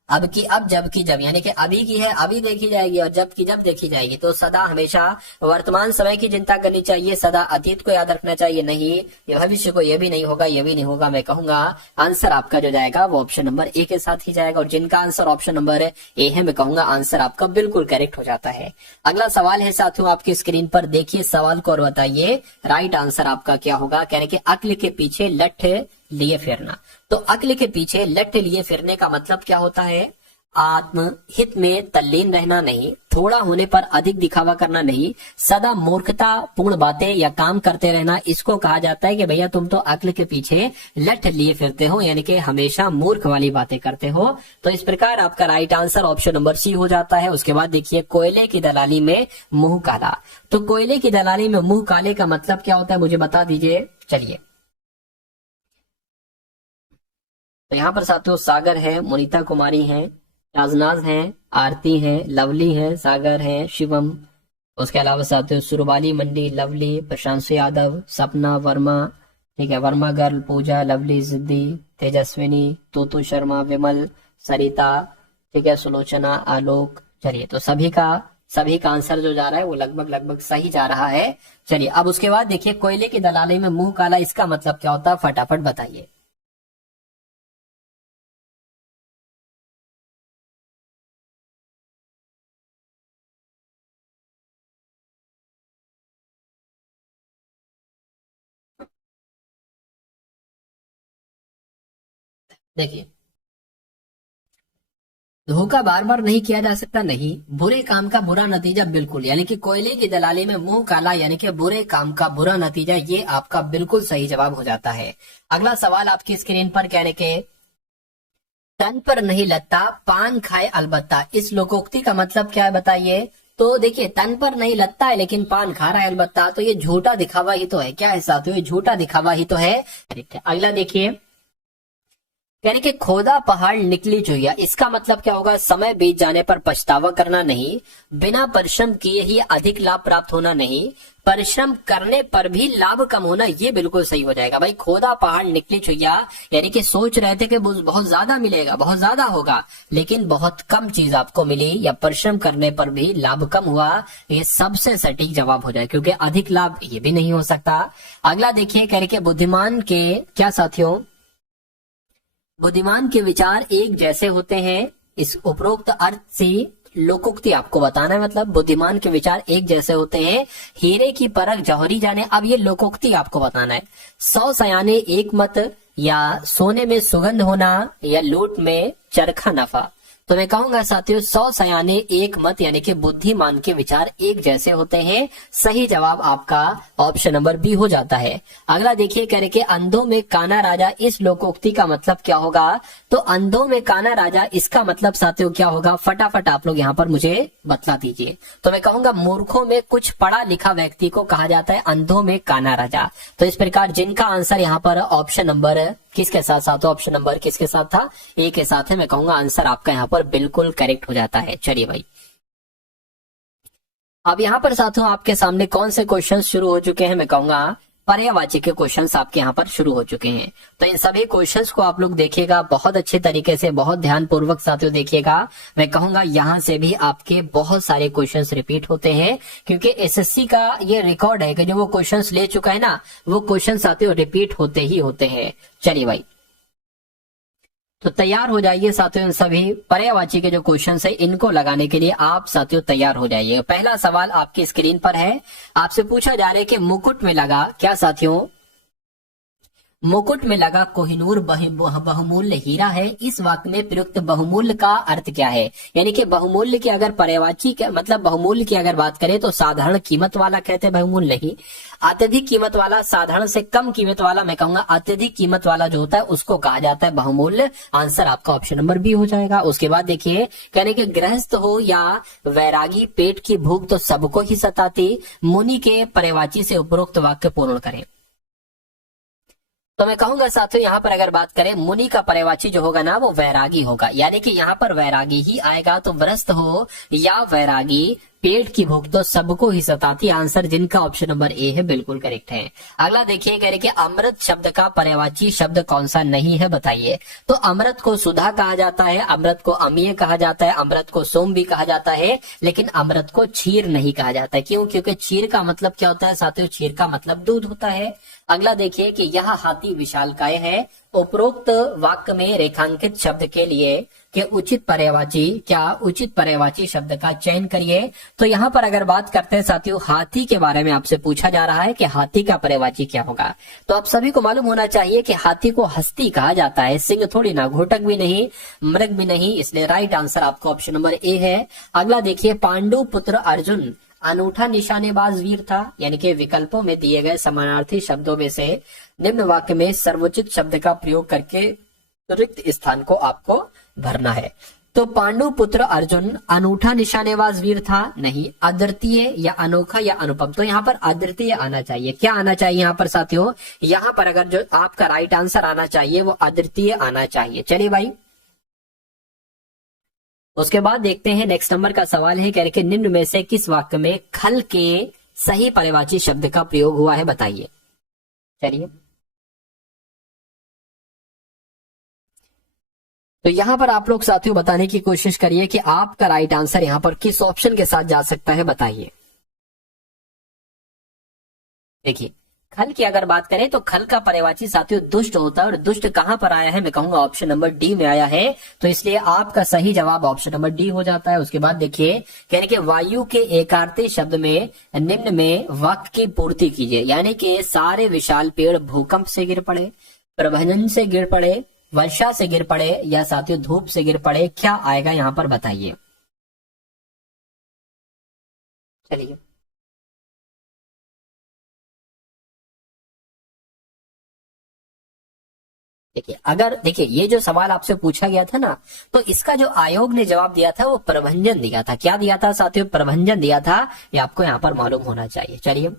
अब की अब जब की जब, यानी कि अभी की है अभी देखी जाएगी और जब की जब देखी जाएगी। तो सदा हमेशा वर्तमान समय की चिंता करनी चाहिए, सदा अतीत को याद रखना चाहिए, नहीं ये भविष्य को, ये भी नहीं होगा, ये भी नहीं होगा। मैं कहूंगा आंसर आपका जो जाएगा वो ऑप्शन नंबर ए के साथ ही जाएगा। और जिनका आंसर ऑप्शन नंबर ए है, मैं कहूंगा आंसर आपका बिल्कुल करेक्ट हो जाता है। अगला सवाल है साथियों आपकी स्क्रीन पर, देखिए सवाल को और बताइए राइट आंसर आपका क्या होगा। कह रहे कि अक्ल के पीछे लठ लिए फिरना, तो अक्ल के पीछे लठ लिए फिरने का मतलब क्या होता है। आत्महित में तल्लीन रहना नहीं, थोड़ा होने पर अधिक दिखावा करना नहीं, सदा मूर्खता पूर्ण बातें या काम करते रहना, इसको कहा जाता है कि भैया तुम तो अक्ल के पीछे लठ लिए फिरते हो, यानी कि हमेशा मूर्ख वाली बातें करते हो। तो इस प्रकार आपका right answer option number C हो जाता है। उसके बाद देखिए कोयले की दलाली में मुंह काला। तो कोयले की दलाली में मुंह काले का मतलब क्या होता है मुझे बता दीजिए। चलिए, तो यहाँ पर साथियों सागर है, मुनीता कुमारी है, राजनाज है, आरती है, लवली है, सागर है, शिवम। उसके अलावा साथियों सुरबाली मंडी, लवली, प्रशांशु यादव, सपना वर्मा, ठीक है, वर्मा गर्ल, पूजा, लवली, जिद्दी, तेजस्विनी, तोतू शर्मा, विमल, सरिता, ठीक है, सुलोचना, आलोक। चलिए, तो सभी का आंसर जो जा रहा है वो लगभग सही जा रहा है। चलिए, अब उसके बाद देखिए कोयले की दलाली में मुंह काला, इसका मतलब क्या होता है फटाफट बताइए। देखिए, धोखा बार बार नहीं किया जा सकता, नहीं, बुरे काम का बुरा नतीजा बिल्कुल, यानी कि कोयले की दलाली में मुंह काला यानी कि बुरे काम का बुरा नतीजा, ये आपका बिल्कुल सही जवाब हो जाता है। अगला सवाल आपकी स्क्रीन पर कहने के तन पर नहीं लगता पान खाए अलबत्ता, इस लोकोक्ति का मतलब क्या है बताइए। तो देखिए तन पर नहीं लगता है लेकिन पान खा रहा है अलबत्ता, तो ये झूठा दिखावा ही तो है। क्या है साथियों, ये झूठा दिखावा ही तो है। अगला देखिए, यानी कि खोदा पहाड़ निकली चुहिया, इसका मतलब क्या होगा, समय बीत जाने पर पछतावा करना नहीं, बिना परिश्रम किए ही अधिक लाभ प्राप्त होना नहीं, परिश्रम करने पर भी लाभ कम होना, ये बिल्कुल सही हो जाएगा भाई। खोदा पहाड़ निकली चुहिया यानी कि सोच रहे थे कि बहुत ज्यादा मिलेगा, बहुत ज्यादा होगा, लेकिन बहुत कम चीज आपको मिली, या परिश्रम करने पर भी लाभ कम हुआ, ये सबसे सटीक जवाब हो जाए, क्योंकि अधिक लाभ ये भी नहीं हो सकता। अगला देखिए, कह रहे कि बुद्धिमान के क्या साथियों, बुद्धिमान के विचार एक जैसे होते हैं, इस उपरोक्त अर्थ से लोकोक्ति आपको बताना है, मतलब बुद्धिमान के विचार एक जैसे होते हैं, हीरे की परख जौहरी जाने, अब ये लोकोक्ति आपको बताना है। 100 सयाने एक मत, या सोने में सुगंध होना, या लूट में चरखा नफा। तो मैं कहूंगा साथियों 100 सयाने एक मत, यानी कि बुद्धिमान के विचार एक जैसे होते हैं। सही जवाब आपका ऑप्शन नंबर बी हो जाता है। अगला देखिए, कह रहे कि अंधों में काना राजा, इस लोकोक्ति का मतलब क्या होगा। तो अंधों में काना राजा, इसका मतलब साथियों क्या होगा, फटाफट आप लोग यहाँ पर मुझे बतला दीजिए। तो मैं कहूंगा मूर्खों में कुछ पढ़ा लिखा व्यक्ति को कहा जाता है अंधों में काना राजा। तो इस प्रकार जिनका आंसर यहाँ पर ऑप्शन नंबर किसके साथ साथ, ऑप्शन नंबर किसके साथ था, ए के साथ है, मैं कहूंगा आंसर आपका यहाँ पर बिल्कुल करेक्ट हो जाता है। चलिए भाई, अब यहाँ पर साथियों आपके सामने कौन से क्वेश्चन शुरू हो चुके हैं, मैं कहूंगा पर्यायवाची के क्वेश्चंस आपके यहाँ पर शुरू हो चुके हैं। तो इन सभी क्वेश्चंस को आप लोग देखिएगा बहुत अच्छे तरीके से, बहुत ध्यान पूर्वक साथियों देखिएगा। मैं कहूंगा यहाँ से भी आपके बहुत सारे क्वेश्चंस रिपीट होते हैं, क्योंकि एसएससी का ये रिकॉर्ड है कि जो वो क्वेश्चंस ले चुका है ना, वो क्वेश्चन साथियों रिपीट होते ही होते हैं। चलिए भाई, तो तैयार हो जाइए साथियों, इन सभी पर्यायवाची के जो क्वेश्चन है इनको लगाने के लिए आप साथियों तैयार हो जाइए। पहला सवाल आपकी स्क्रीन पर है, आपसे पूछा जा रहा है कि मुकुट में लगा क्या साथियों, मुकुट में लगा कोहिनूर बहुमूल्य हीरा है, इस वाक्य में प्रयुक्त बहुमूल्य का अर्थ क्या है। यानी कि बहुमूल्य की अगर पर्यायवाची मतलब बहुमूल्य की अगर बात करें तो साधारण कीमत वाला कहते हैं बहुमूल्य नहीं, अत्यधिक कीमत वाला, साधारण से कम कीमत वाला, मैं कहूंगा अत्यधिक कीमत वाला जो होता है उसको कहा जाता है बहुमूल्य। आंसर आपका ऑप्शन नंबर बी हो जाएगा। उसके बाद देखिए, कहने के गृहस्थ हो या वैरागी, पेट की भूख तो सबको ही सताती, मुनि के पर्यायवाची से उपरोक्त वाक्य पूर्ण करें। तो मैं कहूंगा साथियों यहाँ पर अगर बात करें मुनि का पर्यायवाची जो होगा ना वो वैरागी होगा, यानी कि यहाँ पर वैरागी ही आएगा। तो ग्रस्त हो या वैरागी, पेट की भूख तो सबको ही सताती, आंसर जिनका ऑप्शन नंबर ए है बिल्कुल करेक्ट है। अगला देखिए, कह रहे कि अमृत शब्द का पर्यायवाची शब्द कौन सा नहीं है बताइए। तो अमृत को सुधा कहा जाता है, अमृत को अमीय कहा जाता है, अमृत को सोम भी कहा जाता है, लेकिन अमृत को क्षीर नहीं कहा जाता है। क्यों? क्योंकि क्षीर का मतलब क्या होता है साथियों, क्षीर का मतलब दूध होता है। अगला देखिए कि यह हाथी विशालकाय है, उपरोक्त वाक्य में रेखांकित शब्द के लिए कि उचित पर्यायवाची शब्द का चयन करिए। तो यहाँ पर अगर बात करते हैं साथियों, हाथी के बारे में आपसे पूछा जा रहा है कि हाथी का पर्यायवाची क्या होगा। तो आप सभी को मालूम होना चाहिए कि हाथी को हस्ती कहा जाता है, सिंह थोड़ी ना, घोटक भी नहीं, मृग भी नहीं, इसलिए राइट आंसर आपको ऑप्शन नंबर ए है। अगला देखिए, पांडु पुत्र अर्जुन अनूठा निशानेबाज वीर था, यानी कि विकल्पों में दिए गए समानार्थी शब्दों में से निम्न वाक्य में सर्वोचित शब्द का प्रयोग करके रिक्त स्थान को आपको भरना है। तो पांडु पुत्र अर्जुन अनूठा निशानेबाज वीर था, नहीं, अद्वितीय या अनोखा या अनुपम। तो यहाँ पर अद्वितीय आना चाहिए। क्या आना चाहिए यहाँ पर साथियों? यहाँ पर अगर जो आपका राइट आंसर आना चाहिए वो अद्वितीय आना चाहिए। चलिए भाई, उसके बाद देखते हैं नेक्स्ट नंबर का सवाल है, कह रहे कि निम्न में से किस वाक्य में खल के सही पर्यायवाची शब्द का प्रयोग हुआ है, बताइए। चलिए, तो यहां पर आप लोग साथियों बताने की कोशिश करिए कि आपका राइट आंसर यहां पर किस ऑप्शन के साथ जा सकता है, बताइए। देखिए, खल की अगर बात करें तो खल का पर्यायवाची साथियों दुष्ट होता है, और दुष्ट कहां पर आया है? मैं कहूंगा ऑप्शन नंबर डी में आया है। तो इसलिए आपका सही जवाब ऑप्शन नंबर डी हो जाता है। उसके बाद देखिए, कह रहे कि वायु के एकार्थी शब्द में निम्न में वाक्य की पूर्ति कीजिए, यानी कि सारे विशाल पेड़ भूकंप से गिर पड़े, प्रभंजन से गिर पड़े, वर्षा से गिर पड़े, या साथियों धूप से गिर पड़े। क्या आएगा यहां पर, बताइए। चलिए, देखिए ये जो सवाल आपसे पूछा गया था ना, तो इसका जो आयोग ने जवाब दिया था वो प्रभंजन दिया था। क्या दिया था साथियों? प्रभंजन दिया था। ये आपको यहाँ पर मालूम होना चाहिए। चलिए,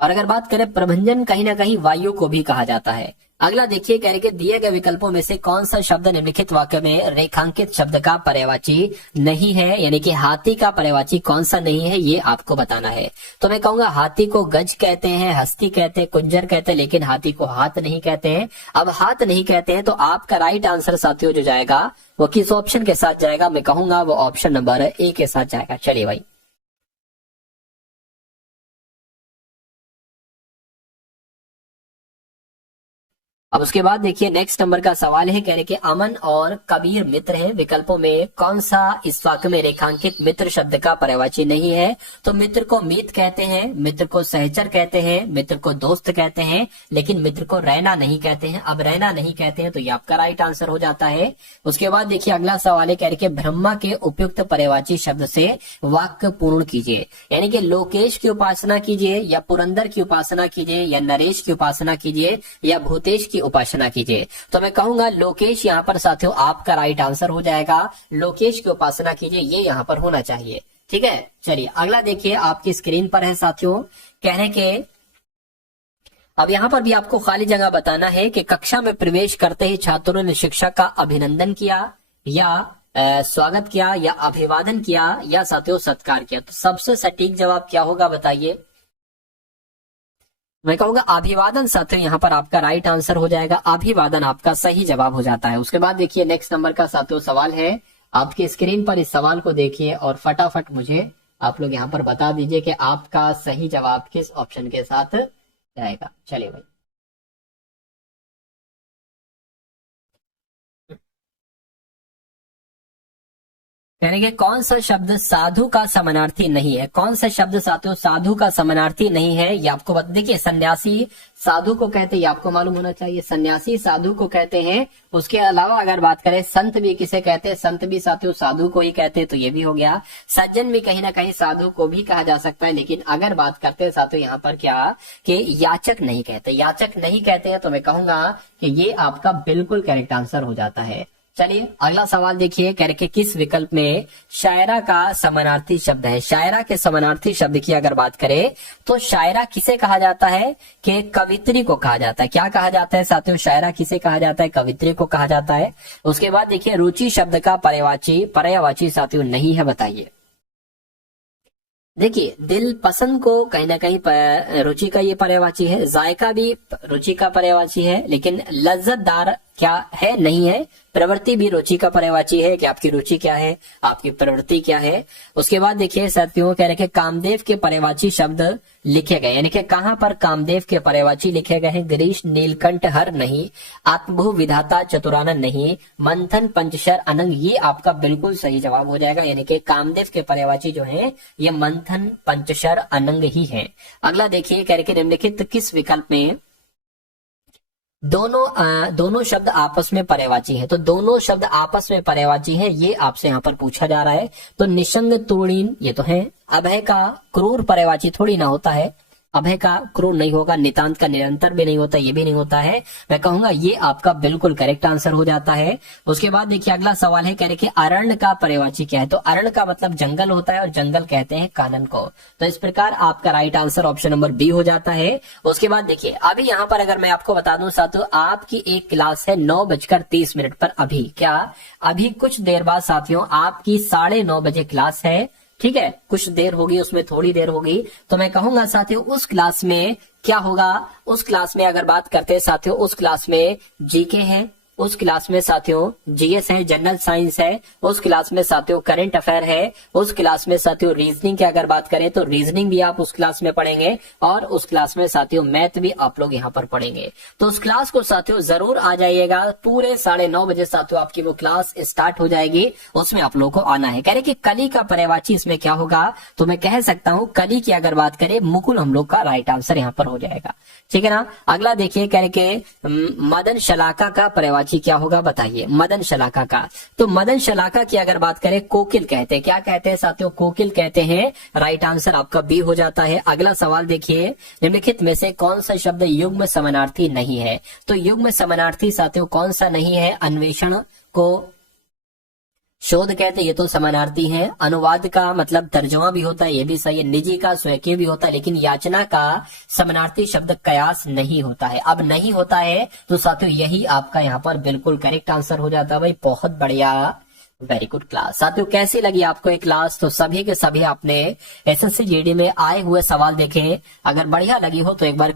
और अगर बात करें, प्रभंजन कहीं ना कहीं वायु को भी कहा जाता है। अगला देखिए, कह रहे कि दिए गए विकल्पों में से कौन सा शब्द निम्नलिखित वाक्य में रेखांकित शब्द का पर्यायवाची नहीं है, यानी कि हाथी का पर्यायवाची कौन सा नहीं है, ये आपको बताना है। तो मैं कहूंगा हाथी को गज कहते हैं, हस्ती कहते हैं, कुंजर कहते हैं, लेकिन हाथी को हाथ नहीं कहते हैं। अब हाथ नहीं कहते हैं तो आपका राइट आंसर साथियों जो जाएगा वो किस ऑप्शन के साथ जाएगा? मैं कहूंगा वो ऑप्शन नंबर ए के साथ जाएगा। चलिए भाई, अब उसके बाद देखिए नेक्स्ट नंबर का सवाल है, कह रहे कि अमन और कबीर मित्र हैं, विकल्पों में कौन सा इस वाक्य में रेखांकित मित्र शब्द का पर्यायवाची नहीं है? तो मित्र को मीत कहते हैं, मित्र को सहचर कहते हैं, मित्र को दोस्त कहते हैं, लेकिन मित्र को रहना नहीं कहते हैं। अब रहना नहीं कहते हैं तो ये आपका राइट आंसर हो जाता है। उसके बाद देखिए अगला सवाल है, कह रहे कि ब्रह्मा के उपयुक्त पर्यायवाची शब्द से वाक्य पूर्ण कीजिए, यानी कि लोकेश की उपासना कीजिए, या पुरंदर की उपासना कीजिए, या नरेश की उपासना कीजिए, या भूतेश की उपासना कीजिए। तो मैं कहूंगा लोकेश यहाँ पर साथियों आपका राइट आंसर हो जाएगा। लोकेश की उपासना कीजिए, ये यहाँ पर होना चाहिए। ठीक है, चलिए अगला देखिए आपकी स्क्रीन पर है साथियों, कहने के अब यहाँ पर भी आपको खाली जगह बताना है कि कक्षा में प्रवेश करते ही छात्रों ने शिक्षक का अभिनंदन किया, या स्वागत किया, या अभिवादन किया, या साथियों सत्कार किया। तो सबसे सटीक जवाब क्या होगा, बताइए। मैं कहूंगा अभिवादन साथियों यहाँ पर आपका राइट आंसर हो जाएगा। अभिवादन आपका सही जवाब हो जाता है। उसके बाद देखिए नेक्स्ट नंबर का साथियों सवाल है, आपकी स्क्रीन पर इस सवाल को देखिए और फटाफट मुझे आप लोग यहाँ पर बता दीजिए कि आपका सही जवाब किस ऑप्शन के साथ जाएगा। चलिए भाई, यानी कि कौन सा शब्द साधु का समानार्थी नहीं है? कौन सा शब्द साथियों साधु का समानार्थी नहीं है, ये आपको देखिए सन्यासी साधु को कहते हैं, ये आपको मालूम होना चाहिए। सन्यासी साधु को कहते हैं। उसके अलावा अगर बात करें संत भी किसे कहते हैं? संत भी साथियों साधु को ही कहते हैं, तो ये भी हो गया। सज्जन भी कहीं ना कहीं साधु को भी कहा जा सकता है, लेकिन अगर बात करते हैं साथियों यहाँ पर क्या कि याचक नहीं कहते, याचक नहीं कहते हैं, तो मैं कहूंगा कि ये आपका बिल्कुल करेक्ट आंसर हो जाता है। चलिए अगला सवाल देखिए, कह रहे कि किस विकल्प में शायरा का समानार्थी शब्द है? शायरा के समानार्थी शब्द की अगर बात करें तो शायरा किसे कहा जाता है? कि कवित्री को कहा जाता है। क्या कहा जाता है साथियों? शायरा किसे कहा जाता है? कवित्री को कहा जाता है। उसके बाद देखिए रुचि शब्द का पर्यायवाची साथियों नहीं है, बताइए। देखिए दिल पसंद को कहीं ना कहीं रुचि का ये पर्यायवाची है, जायका भी रुचि का पर्यायवाची है, लेकिन लज्जतदार क्या है, नहीं है। प्रवृत्ति भी रुचि का पर्यायवाची है कि आपकी रुचि क्या है, आपकी प्रवृत्ति क्या है। उसके बाद देखिए साथियों कह रहे कि कामदेव के पर्यायवाची शब्द लिखे गए, यानी कि कहां पर कामदेव के पर्यायवाची लिखे गए हैं। गिरीश नीलकंठ हर नहीं, आत्मभू विधाता चतुरानन नहीं, मंथन पंचशर अनंग, ये आपका बिल्कुल सही जवाब हो जाएगा। यानी कि कामदेव के पर्यायवाची जो है ये मंथन पंचशर अनंग ही है। अगला देखिए कह रहे कि निम्नलिखित किस विकल्प में दोनों शब्द आपस में पर्यायवाची है। तो दोनों शब्द आपस में पर्यायवाची है, ये आपसे यहाँ पर पूछा जा रहा है। तो निशंग तुरीन ये तो है। अभय का क्रूर पर्यायवाची थोड़ी ना होता है, अभय का क्रूर नहीं होगा, नितांत का निरंतर भी नहीं होता, ये भी नहीं होता है। मैं कहूंगा ये आपका बिल्कुल करेक्ट आंसर हो जाता है। उसके बाद देखिए अगला सवाल है, कह रहे कि अरण्य का पर्यायवाची क्या है। तो अरण्य का मतलब जंगल होता है और जंगल कहते हैं कानन को। तो इस प्रकार आपका right answer option number B हो जाता है। उसके बाद देखिए अभी यहाँ पर अगर मैं आपको बता दूं साथियों, आपकी एक क्लास है 9:30 पर। अभी क्या, अभी कुछ देर बाद साथियों आपकी 9:30 बजे क्लास है, ठीक है। कुछ देर होगी, उसमें थोड़ी देर होगी। तो मैं कहूंगा साथियों उस क्लास में क्या होगा, उस क्लास में अगर बात करते हैं साथियों, उस क्लास में जीके है, उस क्लास में साथियों जीएस है, जनरल साइंस है, उस क्लास में साथियों करंट अफेयर है, उस क्लास में साथियों रीजनिंग की अगर बात करें तो रीजनिंग भी आप उस क्लास में पढ़ेंगे, और उस क्लास में साथियों मैथ भी आप लोग यहाँ पर पढ़ेंगे। तो उस क्लास को साथियों जरूर आ जाइएगा। पूरे 9:30 बजे साथियों आपकी वो क्लास स्टार्ट हो जाएगी, उसमें आप लोगों को आना है। कह रहे कि कली का पर्यायवाची इसमें क्या होगा, तो मैं कह सकता हूँ कली की अगर बात करें मुकुल हम लोग का राइट आंसर यहाँ पर हो जाएगा, ठीक है ना। अगला देखिए कह रहे कि मदन शलाका का पर्यायवाची क्या होगा, बताइए मदन शलाका का। तो मदन शलाका की अगर बात करें कोकिल कहते हैं, क्या कहते हैं साथियों, कोकिल कहते हैं। राइट आंसर आपका बी हो जाता है। अगला सवाल देखिए, निम्नलिखित में से कौन सा शब्द युग्म समानार्थी नहीं है। तो युग्म समानार्थी साथियों कौन सा नहीं है, अन्वेषण को शोध कहते हैं, ये तो समानार्थी है। अनुवाद का मतलब तर्जुमा भी होता है, ये भी सही है। निजी का स्वकीय भी होता है, लेकिन याचना का समानार्थी शब्द कयास नहीं होता है। अब नहीं होता है तो साथियों यही आपका यहाँ पर बिल्कुल करेक्ट आंसर हो जाता है। भाई बहुत बढ़िया, वेरी गुड क्लास। साथियों कैसी लगी आपको ये क्लास। तो सभी के सभी आपने एसएससी जीडी में आए हुए सवाल देखे, अगर बढ़िया लगी हो तो एक बार